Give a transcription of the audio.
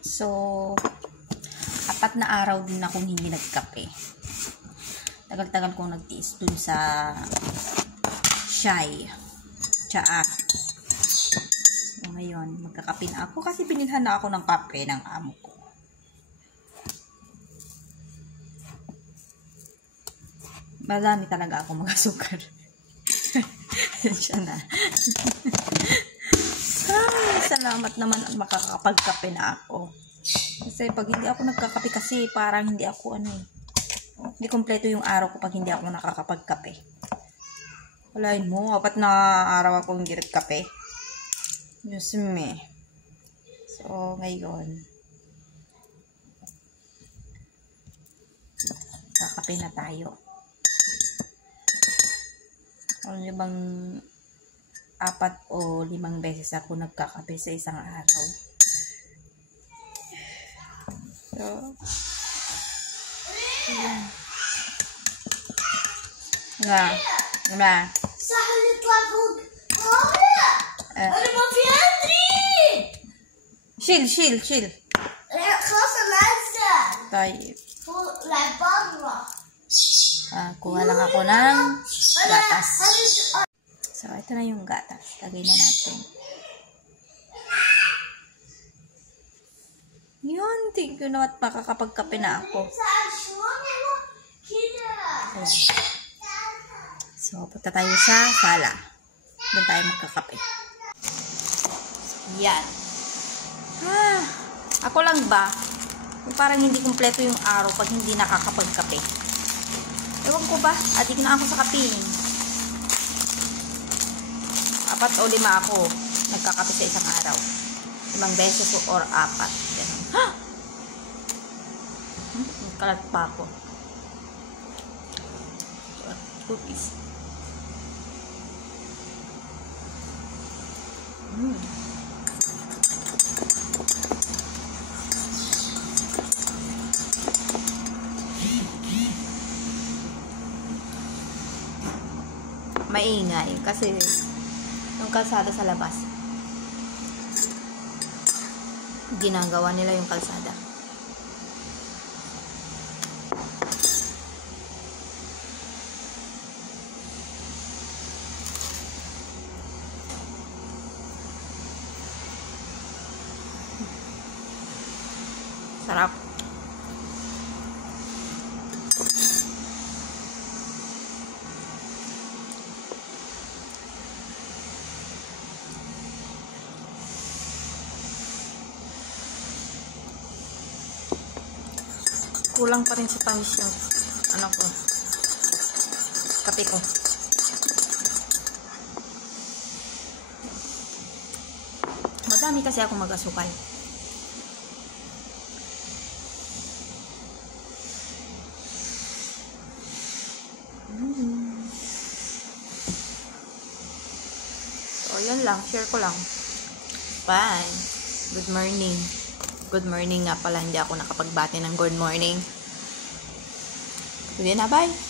So, 4 na araw din akong hindi nagkape. Tagal-tagal kong nagtiis dun sa chai. Tsaa. So, ngayon, magkakape na ako kasi binilhan na ako ng kape ng amo ko. Madami talaga ako mag-asukar. Siya na. Salamat naman at makakapagkape na ako. Kasi pag hindi ako nagkakape kasi parang hindi ako hindi kompleto yung araw ko pag hindi ako nakakapagkape. Walain mo, 4 na araw ako hindi nagkape. Diyos me. So, ngayon. Kakape na tayo. Alam niyo bang 4 o 5 beses ako nagkakape sa isang araw. So, ayan. Na. Chill. Tayo. Kuha lang ako ng gatas. So, ito na yung gatas. Lagay na natin. Yun, thank you na at makakapagkape na ako. Ayan. So, punta tayo sa sala. Doon tayo magkakape. Yan. Ako lang ba? Parang hindi kumpleto yung araw pag hindi nakakapagkape. Ewan ko ba? Adik na ako sa kape. 4 o 5 ako nagkakape sa isang araw. 5 beses or 4. Ganun. Nagkalat pa ako. Cookies. Maingay kasi yung kalsada sa labas ginagawa nila yung kalsada. Sarap. Kulang pa rin sa tamis yung kape ko. Madami kasi ako mag-asukal. So, yun lang. Share ko lang. Bye. Good morning. Good morning nga pala. Hindi ako nakapagbati ng good morning. Sige na, bye.